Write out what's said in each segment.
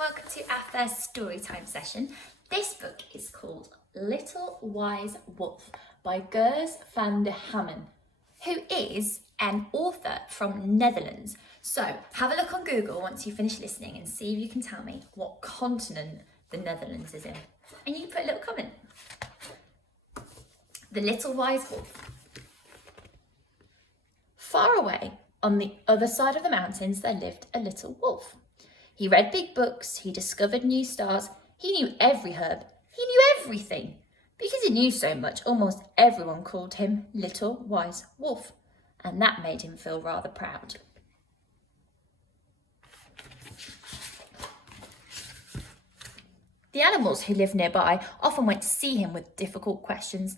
welcome to our first story time session. This book is called Little Wise Wolf by Gijs van de Hammen, who is an author from Netherlands. So have a look on Google once you finish listening and see if you can tell me what continent the Netherlands is in. And you can put a little comment. The Little Wise Wolf. Far away, on the other side of the mountains, there lived a little wolf. He read big books, he discovered new stars, he knew every herb, he knew everything. Because he knew so much, almost everyone called him Little Wise Wolf, and that made him feel rather proud. The animals who lived nearby often went to see him with difficult questions.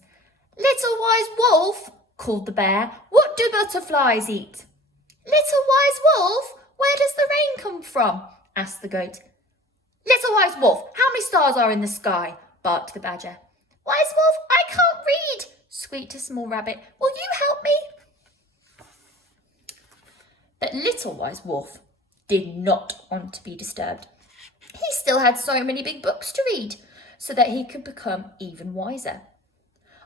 "Little Wise Wolf," called the bear, "what do butterflies eat?" "Little Wise Wolf, where does the rain come from?" asked the goat. "Little Wise Wolf, how many stars are in the sky?" barked the badger. "Wise Wolf, I can't read," squeaked a small rabbit. "Will you help me?" But Little Wise Wolf did not want to be disturbed. He still had so many big books to read, so that he could become even wiser.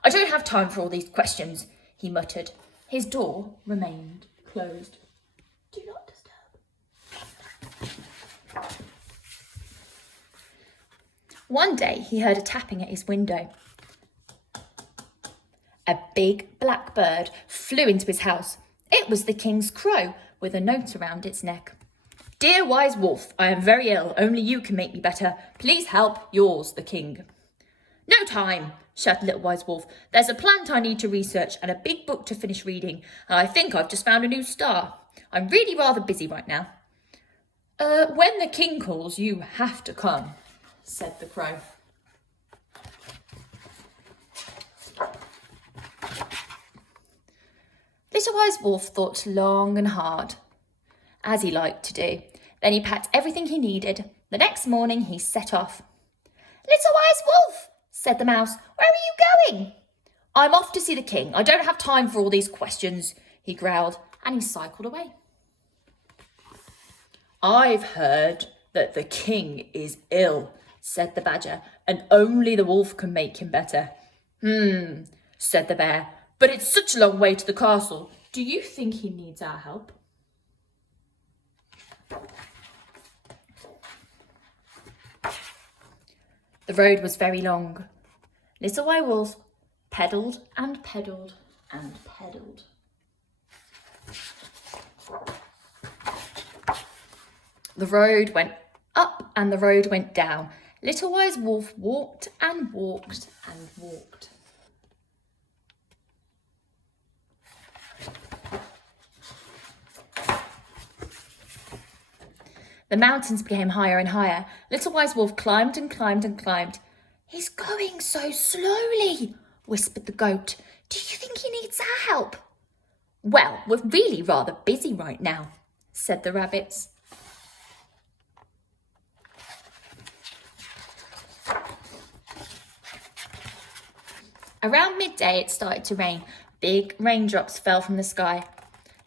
"I don't have time for all these questions," he muttered. His door remained closed. Do not disturb. One day he heard a tapping at his window. A big black bird flew into his house. It was the king's crow with a note around its neck. "Dear Wise Wolf, I am very ill. Only you can make me better. Please help, yours, the king." "No time," shouted Little Wise Wolf. "There's a plant I need to research and a big book to finish reading, and I think I've just found a new star. I'm really rather busy right now." When the king calls, you have to come," said the crow. Little Wise Wolf thought long and hard, as he liked to do. Then he packed everything he needed. The next morning he set off. "Little Wise Wolf," said the mouse, "where are you going?" "I'm off to see the king. I don't have time for all these questions," he growled, and he cycled away. "I've heard that the king is ill," said the badger, "and only the wolf can make him better." Said the bear, "but it's such a long way to the castle. Do you think he needs our help?" The road was very long. Little Wise Wolf pedalled and pedalled and pedalled. The road went up and the road went down. Little Wise Wolf walked and walked and walked. The mountains became higher and higher. Little Wise Wolf climbed and climbed and climbed. "He's going so slowly," whispered the goat. "Do you think he needs our help?" "Well, we're really rather busy right now," said the rabbits. Around midday it started to rain. Big raindrops fell from the sky.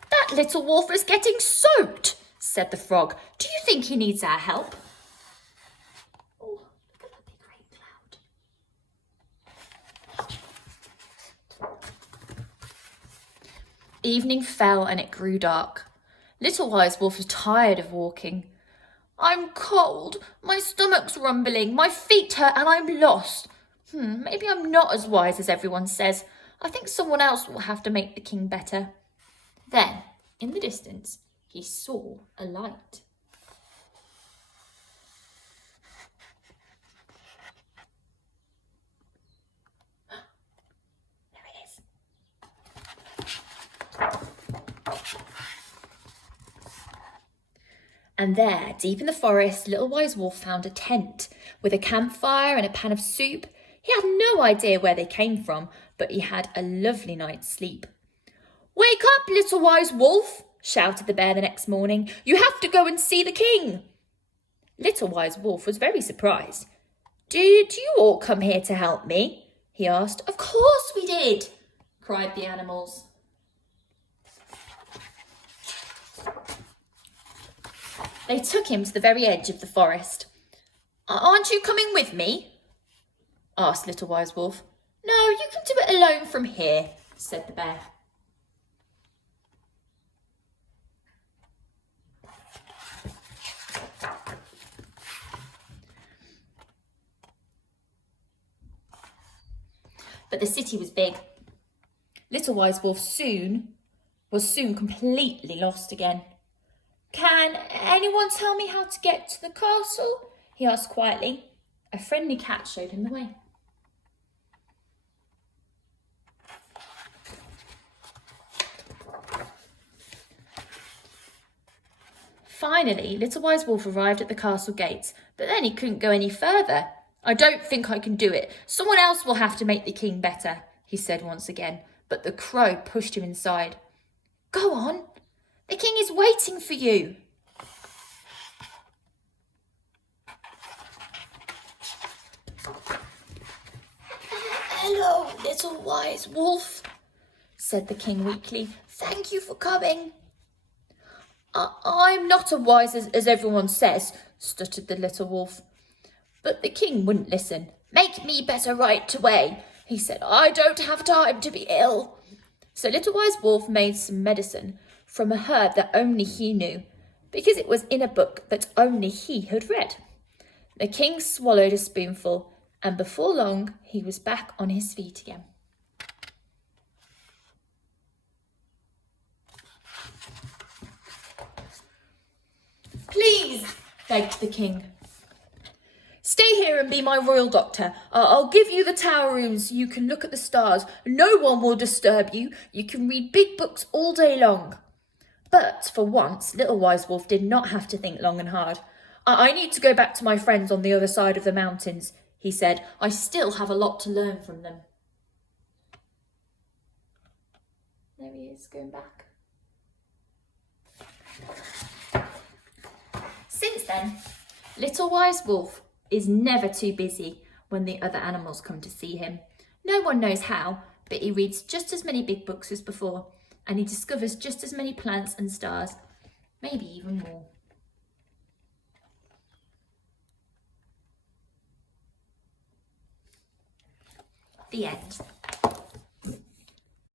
"That little wolf is getting soaked," said the frog. "Do you think he needs our help?" Oh, look at that big rain cloud. Evening fell and it grew dark. Little Wise Wolf was tired of walking. "I'm cold, my stomach's rumbling, my feet hurt and I'm lost. Maybe I'm not as wise as everyone says. I think someone else will have to make the king better." Then, in the distance, he saw a light. There it is. And there, deep in the forest, Little Wise Wolf found a tent with a campfire and a pan of soup. He had no idea where they came from, but he had a lovely night's sleep. "Wake up, Little Wise Wolf," shouted the bear the next morning. "You have to go and see the king." Little Wise Wolf was very surprised. Did you all come here to help me?" he asked. "Of course we did," cried the animals. They took him to the very edge of the forest. Aren't you coming with me? Asked Little Wise Wolf. No, you can do it alone from here, said the bear. But the city was big. Little Wise Wolf was soon completely lost again. Can anyone tell me how to get to the castle? He asked quietly. A friendly cat showed him the way. Finally, Little Wise Wolf arrived at the castle gates, but then he couldn't go any further. I don't think I can do it. Someone else will have to make the king better, he said once again, but the crow pushed him inside. Go on, the king is waiting for you. Hello, Little Wise Wolf, said the king weakly. Thank you for coming. I'm not as wise as everyone says, stuttered the little wolf. But the king wouldn't listen. Make me better right away, he said. I don't have time to be ill. So Little Wise Wolf made some medicine from a herb that only he knew, because it was in a book that only he had read. The king swallowed a spoonful, and before long he was back on his feet again. Please, begged the king. Stay here and be my royal doctor. I'll give you the tower room so you can look at the stars. No one will disturb you. You can read big books all day long. But for once, Little Wise Wolf did not have to think long and hard. I need to go back to my friends on the other side of the mountains, he said. I still have a lot to learn from them. There he is, going back. Since then, Little Wise Wolf is never too busy when the other animals come to see him. No one knows how, but he reads just as many big books as before, and he discovers just as many plants and stars, maybe even more. The end.